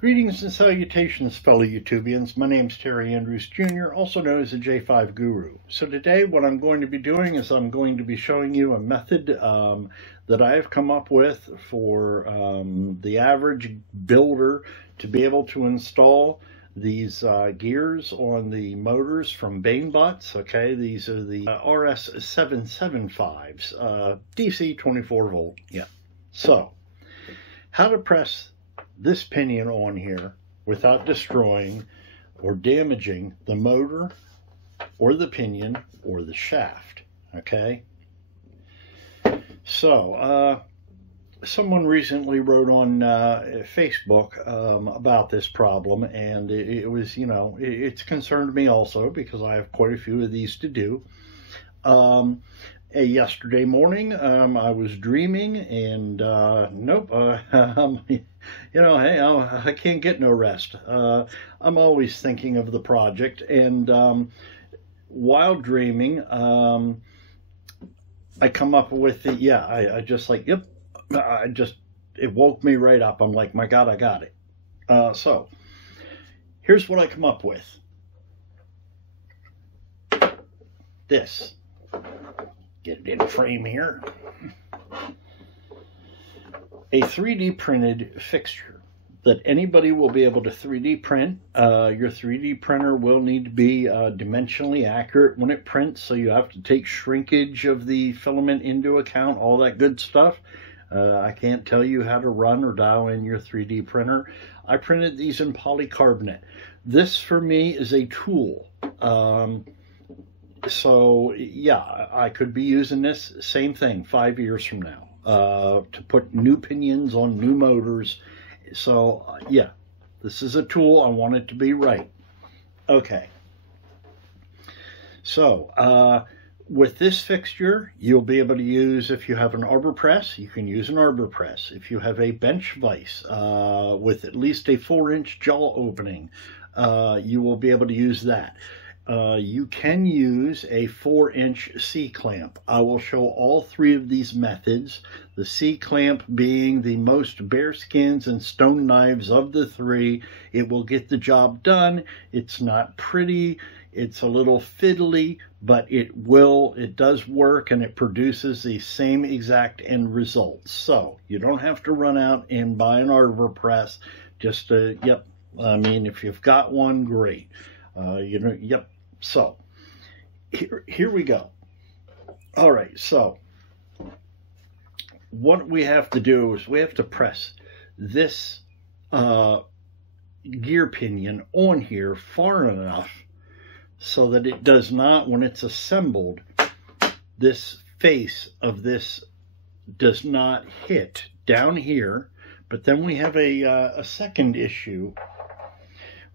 Greetings and salutations, fellow YouTubians. My name's Terry Andrews Jr., also known as the J5 Guru. So today what I'm going to be doing is I'm going to be showing you a method that I have come up with for the average builder to be able to install these gears on the motors from Banebutts. Okay, these are the RS775s, DC 24 volt. Yeah. So, how to press this pinion on here without destroying or damaging the motor or the pinion or the shaft. Okay, so someone recently wrote on Facebook about this problem, and it was, you know, it's concerned me also because I have quite a few of these to do. Yesterday morning, I was dreaming, and nope, you know, hey, I can't get no rest. I'm always thinking of the project, and while dreaming, I come up with the, yeah, I just like, yep, it woke me right up. I'm like, my God, I got it. So here's what I come up with. This. Get it in frame here. A 3D printed fixture that anybody will be able to 3D print. Your 3D printer will need to be dimensionally accurate when it prints, so you have to take shrinkage of the filament into account, all that good stuff. I can't tell you how to run or dial in your 3D printer. I printed these in polycarbonate. This for me is a tool. So yeah, I could be using this same thing 5 years from now to put new pinions on new motors. So yeah, this is a tool. I want it to be right. Okay. So with this fixture, you'll be able to use, if you have an arbor press, you can use an arbor press. If you have a bench vise with at least a 4-inch jaw opening, you will be able to use that. You can use a 4-inch C-clamp. I will show all three of these methods, the C-clamp being the most bear skins and stone knives of the three. It will get the job done. It's not pretty, it's a little fiddly, but it does work, and it produces the same exact end results. So you don't have to run out and buy an arbor press. Just yep, I mean, if you've got one, great. You know, yep. So here we go. All right, so what we have to do is we have to press this gear pinion on here far enough so that it does not, when it's assembled, this face of this does not hit down here. But then we have a second issue,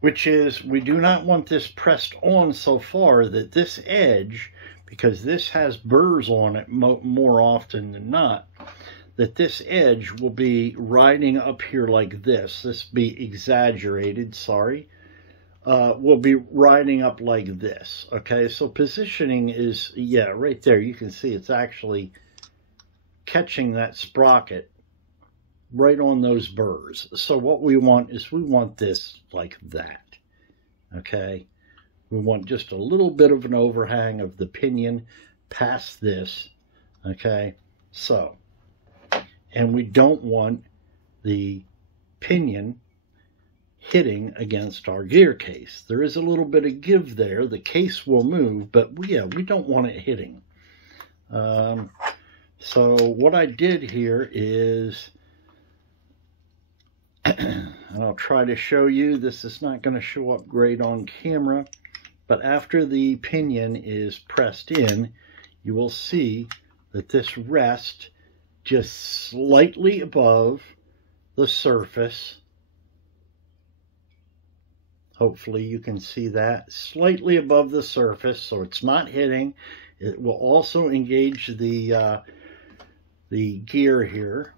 which is we do not want this pressed on so far that this edge, because this has burrs on it more often than not, that this edge will be riding up here like this. This be exaggerated, sorry. Will be riding up like this. Okay, so positioning is, yeah, right there. You can see it's actually catching that sprocket right on those burrs. So what we want is we want this like that. Okay, we want just a little bit of an overhang of the pinion past this. Okay, so, and we don't want the pinion hitting against our gear case. There is a little bit of give there. The case will move, but yeah, we don't want it hitting. So what I did here is, and I'll try to show you, this is not going to show up great on camera, but after the pinion is pressed in, you will see that this rests just slightly above the surface. Hopefully you can see that, slightly above the surface, so it's not hitting. It will also engage the gear here.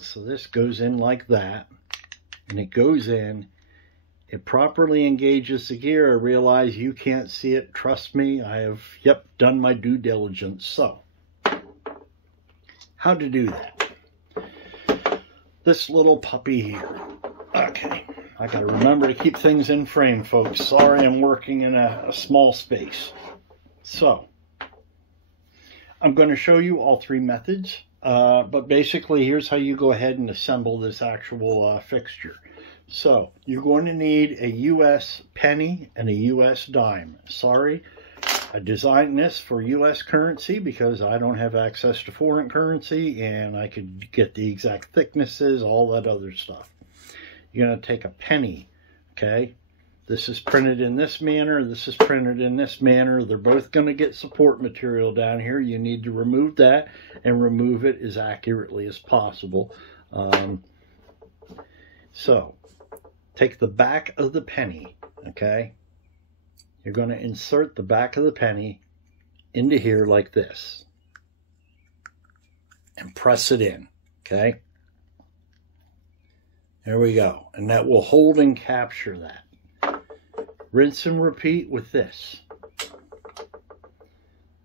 So this goes in like that, and it goes in. It properly engages the gear. I realize you can't see it. Trust me, I have, yep, done my due diligence. So, how to do that? This little puppy here. Okay, I gotta remember to keep things in frame, folks. Sorry, I'm working in a small space. So, I'm going to show you all three methods, but basically here's how you go ahead and assemble this actual fixture. So, you're going to need a US penny and a US dime. Sorry, I designed this for US currency because I don't have access to foreign currency and I could get the exact thicknesses, all that other stuff. You're going to take a penny, okay? This is printed in this manner, this is printed in this manner. They're both going to get support material down here. You need to remove that and remove it as accurately as possible. So, take the back of the penny, okay? You're going to insert the back of the penny into here like this. And press it in, okay? There we go. And that will hold and capture that. Rinse and repeat with this. So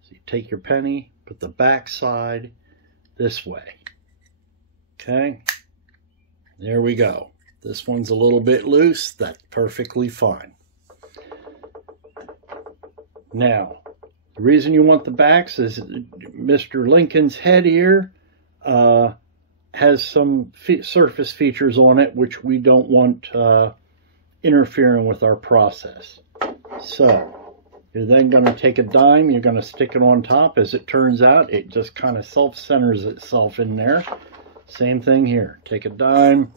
you take your penny, put the back side this way. Okay? There we go. This one's a little bit loose. That's perfectly fine. Now, the reason you want the backs is Mr. Lincoln's head here has some surface features on it which we don't want interfering with our process. So you're then going to take a dime, you're going to stick it on top. As it turns out, it just kind of self-centers itself in there. Same thing here. Take a dime,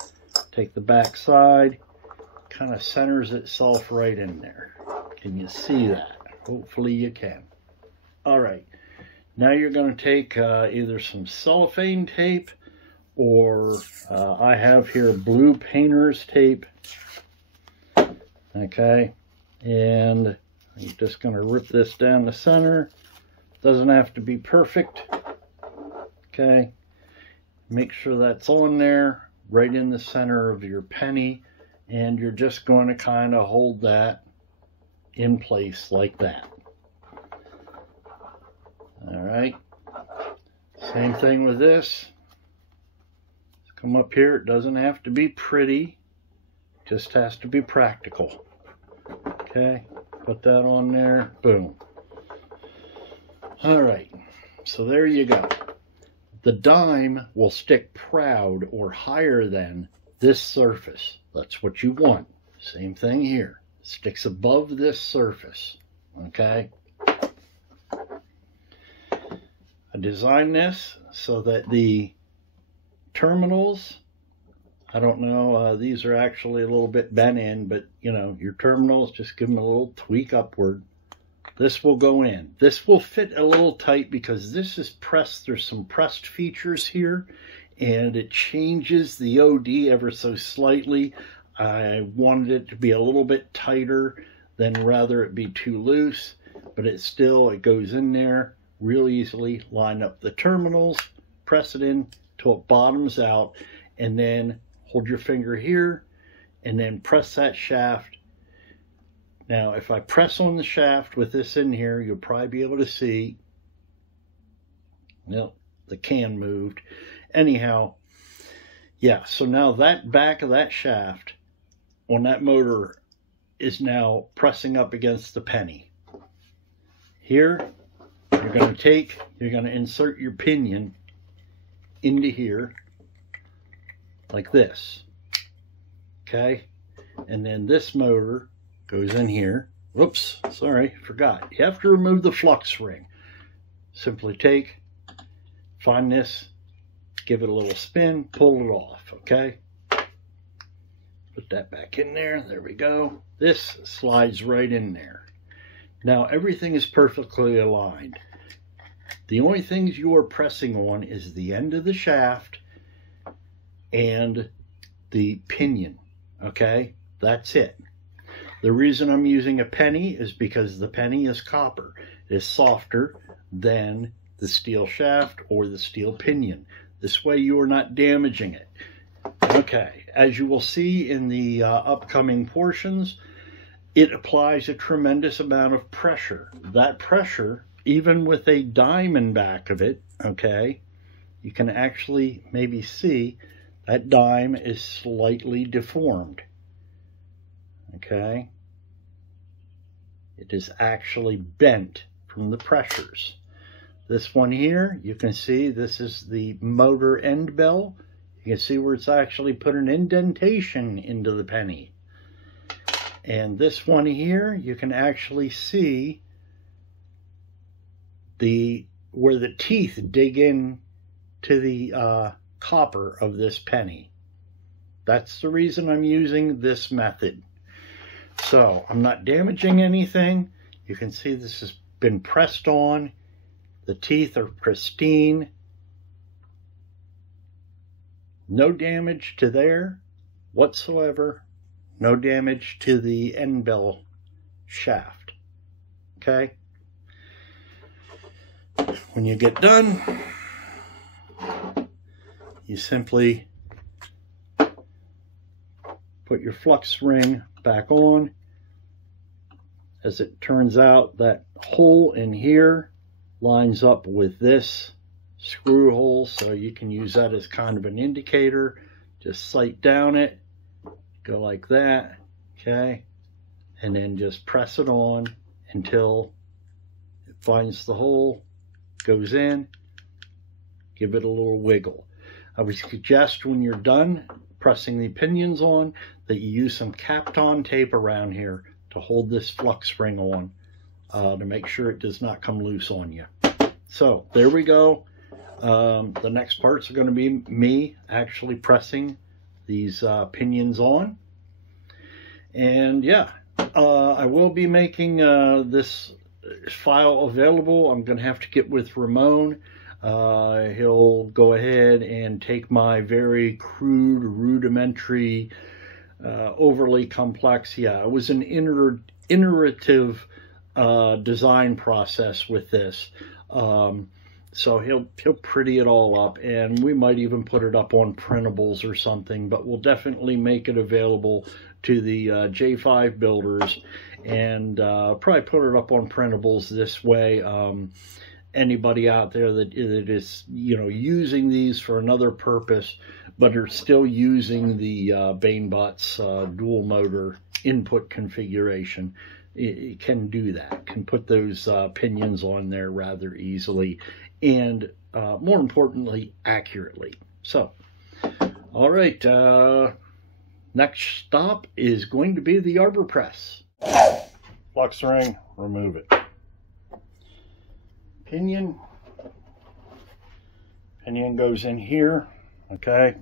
take the back side, kind of centers itself right in there. Can you see that? Hopefully you can. All right, now you're going to take either some cellophane tape, or I have here blue painter's tape, okay, and I'm just going to rip this down the center. Doesn't have to be perfect, okay. Make sure that's on there, right in the center of your penny, and you're just going to kind of hold that in place like that. All right, same thing with this. Come up here, it doesn't have to be pretty, just has to be practical. Okay, put that on there, boom. All right, so there you go. The dime will stick proud or higher than this surface. That's what you want. Same thing here, sticks above this surface, okay? I designed this so that the terminals, I don't know, these are actually a little bit bent in, but you know, your terminals, just give them a little tweak upward. This will go in. This will fit a little tight because this is pressed. There's some pressed features here and it changes the OD ever so slightly. I wanted it to be a little bit tighter than rather it be too loose, but it goes in there real easily. Line up the terminals, press it in till it bottoms out, and then hold your finger here and then press that shaft. Now if I press on the shaft with this in here, you'll probably be able to see, well, the can moved. Anyhow, yeah, so now that back of that shaft on that motor is now pressing up against the penny. Here, you're going to insert your pinion into here like this, okay, and then this motor goes in here. Whoops, sorry, forgot. You have to remove the flux ring. Simply find this, give it a little spin, pull it off, okay. Put that back in there. There we go. This slides right in there. Now everything is perfectly aligned. The only things you are pressing on is the end of the shaft and the pinion, okay? That's it. The reason I'm using a penny is because the penny is copper. It is softer than the steel shaft or the steel pinion. This way you are not damaging it. Okay, as you will see in the upcoming portions, it applies a tremendous amount of pressure. That pressure, even with a dime in back of it, okay, you can actually maybe see that dime is slightly deformed. Okay? It is actually bent from the pressures. This one here, you can see this is the motor end bell. You can see where it's actually put an indentation into the penny. And this one here, you can actually see where the teeth dig in to the copper of this penny. That's the reason I'm using this method. So I'm not damaging anything. You can see this has been pressed on. The teeth are pristine. No damage to there whatsoever. No damage to the end bell shaft. Okay? When you get done, you simply put your flux ring back on. As it turns out, that hole in here lines up with this screw hole, so you can use that as kind of an indicator. Just sight down it, go like that, okay, and then just press it on until it finds the hole, goes in, give it a little wiggle. I would suggest when you're done pressing the pinions on that you use some Kapton tape around here to hold this flux spring on to make sure it does not come loose on you. So there we go. The next parts are going to be me actually pressing these pinions on. And yeah, I will be making this file available. I'm going to have to get with Ramon. He'll go ahead and take my very crude, rudimentary, overly complex, it was an iterative design process with this. So he'll pretty it all up, and we might even put it up on printables or something, but we'll definitely make it available to the J5 builders, and probably put it up on printables this way. Anybody out there that is, using these for another purpose, but are still using the Bainbot's dual motor input configuration, it can do that, can put those pinions on there rather easily, and more importantly, accurately. So, all right, next stop is going to be the arbor press. Flux ring, remove it. Pinion goes in here, okay?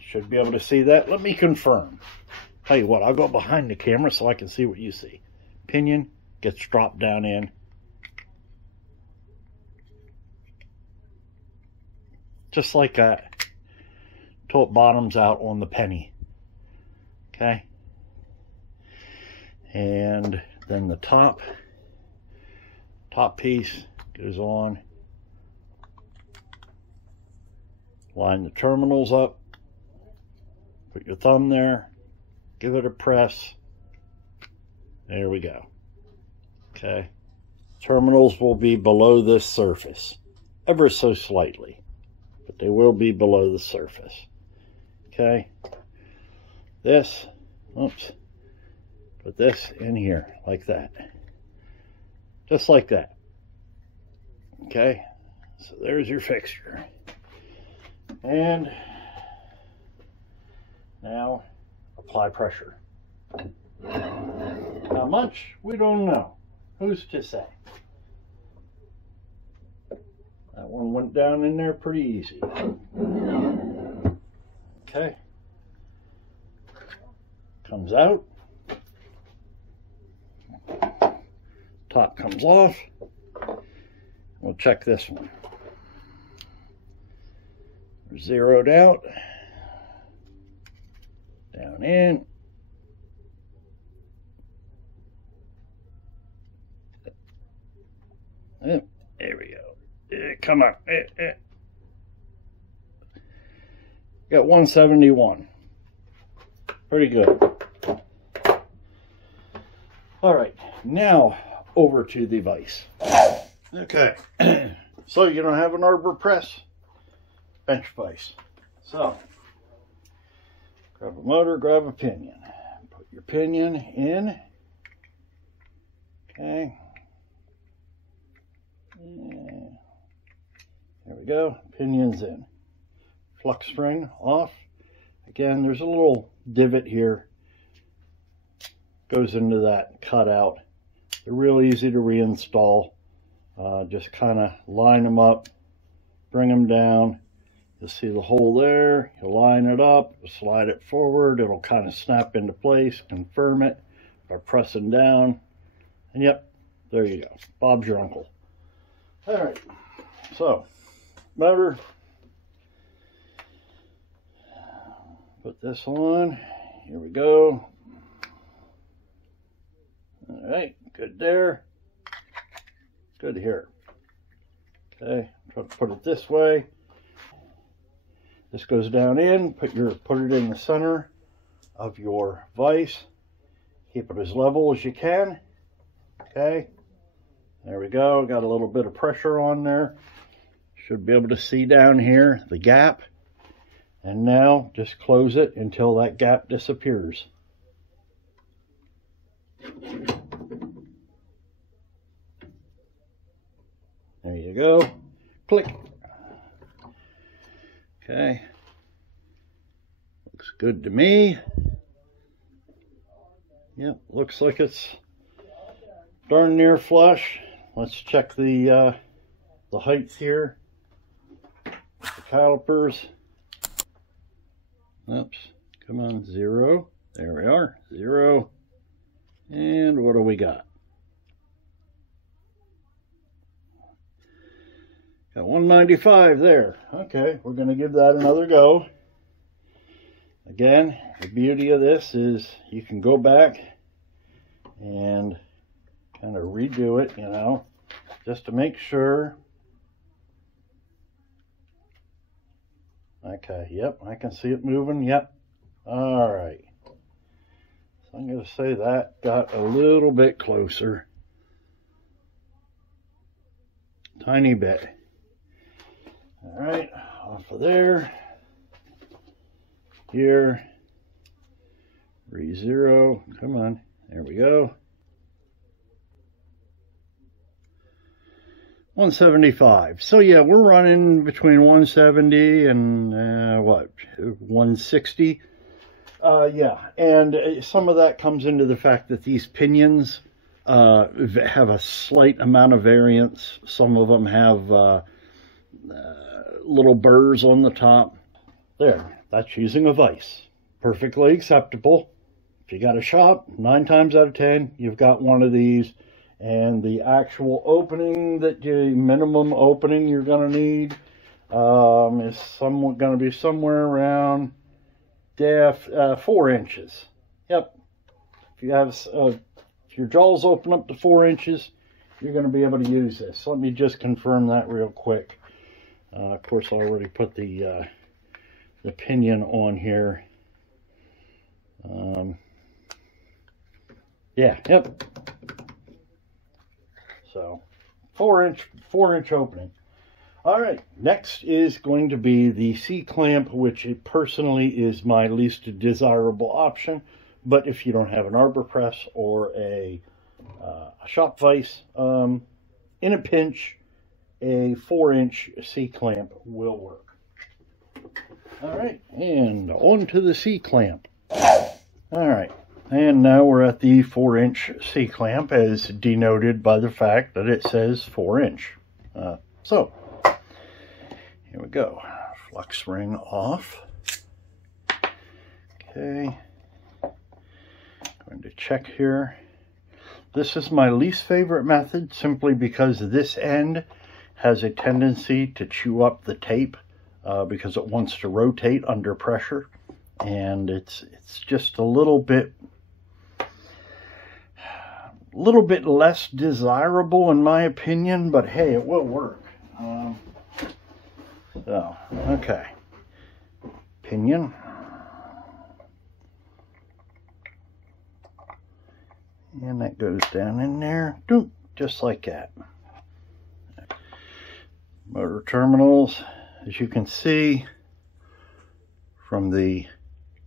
Should be able to see that. Let me confirm. Tell you what, I'll go behind the camera so I can see what you see. Pinion gets dropped down in. Just like that. Till it bottoms out on the penny. Okay? And then the top piece goes on. Line the terminals up. Put your thumb there. Give it a press. There we go. Okay. Terminals will be below this surface. Ever so slightly. But they will be below the surface. Okay. This. Oops. Put this in here like that. Just like that. Okay. So there's your fixture. And now apply pressure. How much? We don't know. Who's to say? That one went down in there pretty easy. Okay. Comes out. Top comes off. We'll check this one. Zeroed out. Down in. There we go. Come on. Got 171. Pretty good. All right. Now over to the vise. Okay. So you don't have an arbor press? Bench vise. So, grab a motor, grab a pinion. Put your pinion in. Okay. Yeah. There we go. Pinion's in. Flux spring off. Again, there's a little divot here. Goes into that cutout. They're real easy to reinstall. Just kind of line them up, bring them down. You'll see the hole there. You line it up, slide it forward. It'll kind of snap into place. Confirm it by pressing down. And yep, there you go. Bob's your uncle. All right. So, motor. Put this on. Here we go. All right, good there. Good here. Okay, try to put it this way. This goes down in. Put it in the center of your vise. Keep it as level as you can. Okay. There we go. Got a little bit of pressure on there. Should be able to see down here the gap. And now just close it until that gap disappears. There you go. Click. Okay. Looks good to me. Yep, looks like it's darn near flush. Let's check the heights here. The calipers. Oops, come on, 0. There we are, 0. And what do we got? Got 195 there. Okay, we're going to give that another go. Again, the beauty of this is you can go back and kind of redo it, you know, just to make sure. Okay, yep, I can see it moving, yep. All right. So I'm going to say that got a little bit closer. Tiny bit. All right, off of there. Here. 3-0. Come on. There we go. 175. So yeah, we're running between 170 and what, 160. Yeah, and some of that comes into the fact that these pinions have a slight amount of variance. Some of them have little burrs on the top. There, that's using a vise. Perfectly acceptable. If you got a shop, 9 times out of 10, you've got one of these. And the actual opening minimum opening you're going to need is going to be somewhere around 4 inches. Yep. If you have if your jaws open up to 4 inches, you're going to be able to use this. Let me just confirm that real quick. Of course, I already put the pinion on here. Yeah. Yep. So 4 inch opening. All right, next is going to be the C-clamp, which personally is my least desirable option. But if you don't have an arbor press or a shop vise, in a pinch, a 4-inch C-clamp will work. All right, and on to the C-clamp. All right. And now we're at the 4-inch C-clamp, as denoted by the fact that it says 4-inch. So, here we go. Flux ring off. Okay. Going to check here. This is my least favorite method, simply because this end has a tendency to chew up the tape because it wants to rotate under pressure. And it's just a little bit less desirable in my opinion, but hey, it will work. So, okay. Pinion. And that goes down in there, just like that. Motor terminals, as you can see, from the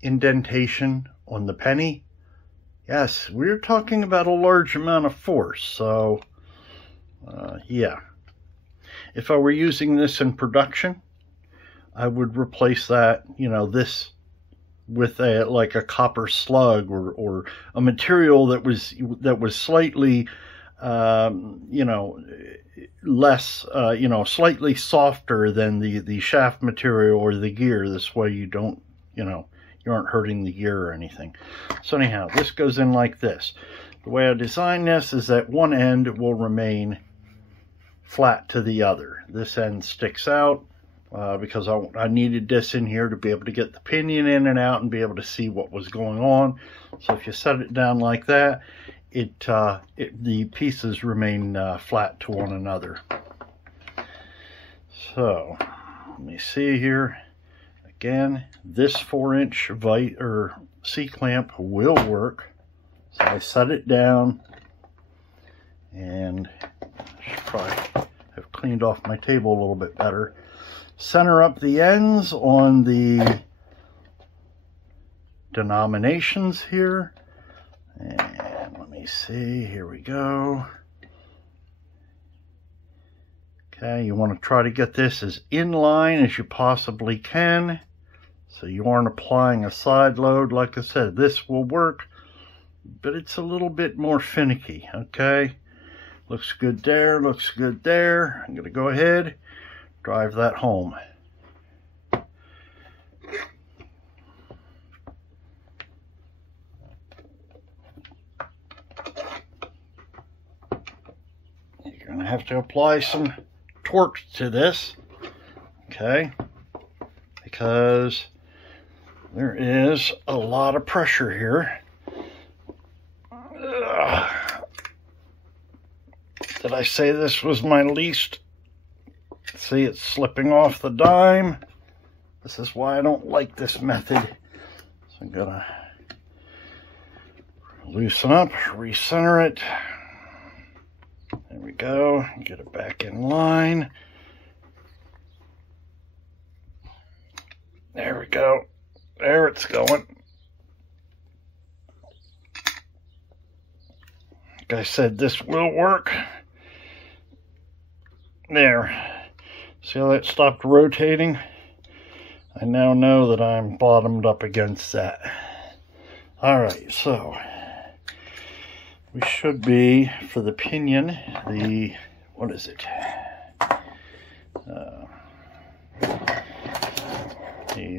indentation on the penny. Yes, we're talking about a large amount of force, so yeah. If I were using this in production, I would replace that, you know, this with like a copper slug or a material that was slightly, you know, less, you know, slightly softer than the shaft material or the gear. This way you don't, you know, you aren't hurting the gear or anything. So anyhow, this goes in like this. The way I designed this is that one end will remain flat to the other. This end sticks out because I needed this in here to be able to get the pinion in and out and be able to see what was going on. So if you set it down like that, the pieces remain flat to one another. So let me see here. Again, this 4-inch C-clamp will work. So I set it down, and I should probably have cleaned off my table a little bit better. Center up the ends on the denominations here. And let me see, here we go. Okay, you want to try to get this as in line as you possibly can, so you aren't applying a side load. Like I said, this will work, but it's a little bit more finicky, okay? Looks good there, looks good there. I'm going to go ahead, drive that home. You're going to have to apply some torque to this, okay? Because there is a lot of pressure here. Did I say this was my least? See, it's slipping off the dime. This is why I don't like this method. So I'm gonna loosen up, recenter it. There we go. Get it back in line. There we go. There it's going. Like I said, this will work. There. See how that stopped rotating? I now know that I'm bottomed up against that. Alright, so we should be, for the pinion, the, what is it? The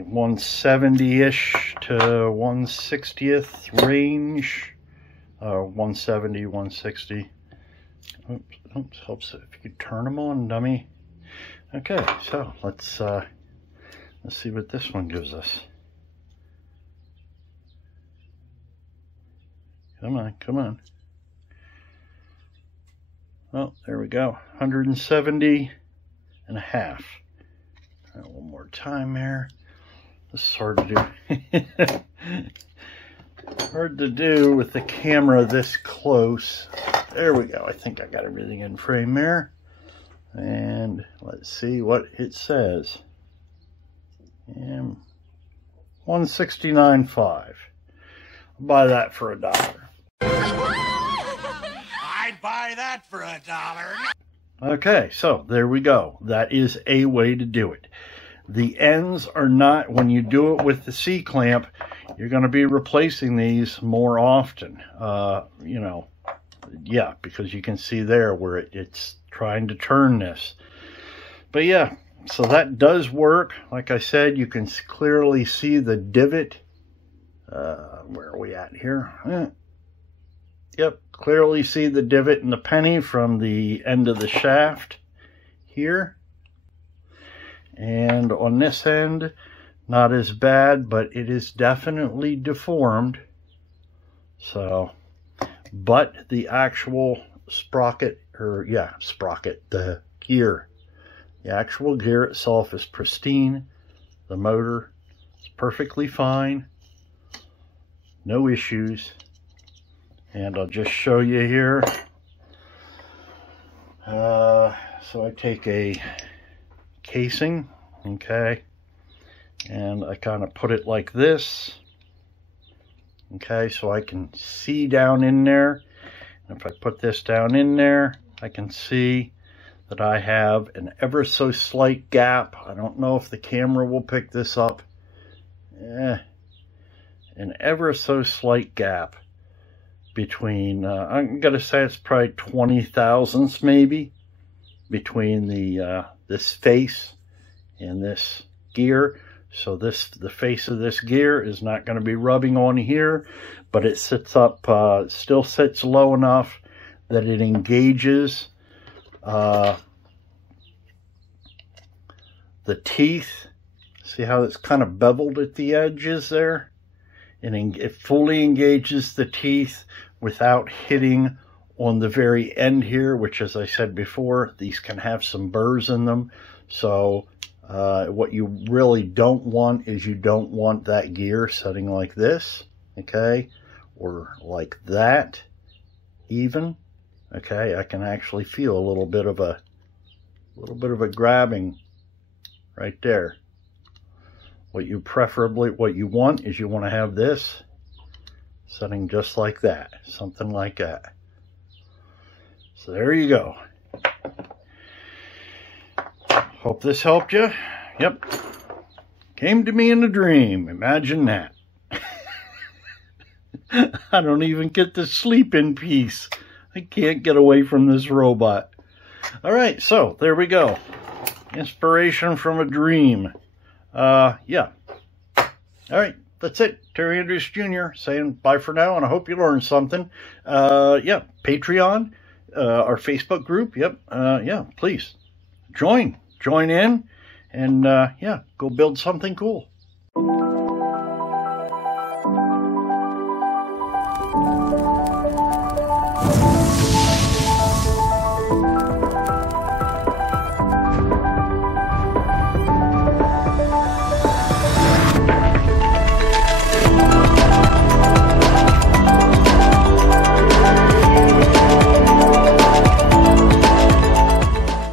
170-ish to 160th range. 170, 160. Oops, helps if you could turn them on, dummy. Okay, so let's see what this one gives us. Come on, come on. Oh, there we go. 170 and a half. All right, one more time there. This is hard to do. Hard to do with the camera this close. There we go. I think I got everything in frame there. And let's see what it says. 169.5. I'll buy that for $1. I'd buy that for $1. Okay, so there we go. That is a way to do it. The ends are not, when you do it with the C-clamp, you're going to be replacing these more often. You know, yeah, because you can see there where it's trying to turn this. But yeah, so that does work. Like I said, you can clearly see the divot. Where are we at here? Yep, clearly see the divot in the penny from the end of the shaft here. And on this end, not as bad, but it is definitely deformed. So, but the actual sprocket, the gear, the actual gear itself is pristine. The motor is perfectly fine. No issues. And I'll just show you here. So I take a casing, okay, And I kind of put it like this. Okay, so I can see down in there. And if I put this down in there, I can see that I have an ever so slight gap. I don't know if the camera will pick this up. An ever so slight gap between, I'm going to say it's probably 20 thousandths maybe, between the this face and this gear. So the face of this gear is not going to be rubbing on here, but it sits up, still sits low enough that it engages the teeth. See how it's kind of beveled at the edges there? And it fully engages the teeth without hitting on the very end here, which, as I said before, these can have some burrs in them. So what you really don't want is you don't want that gear setting like this, okay, or like that even. Okay, I can actually feel a little bit of a grabbing right there. What you want is you want to have this setting just like that, something like that. So there you go. Hope this helped you. Yep. Came to me in a dream. Imagine that. I don't even get to sleep in peace. I can't get away from this robot. All right, so there we go. Inspiration from a dream. Yeah. All right, that's it. Terry Andrews Jr. saying bye for now, and I hope you learned something. Yeah, Patreon, our Facebook group. Yep. Yeah, please join in, and yeah, go build something cool.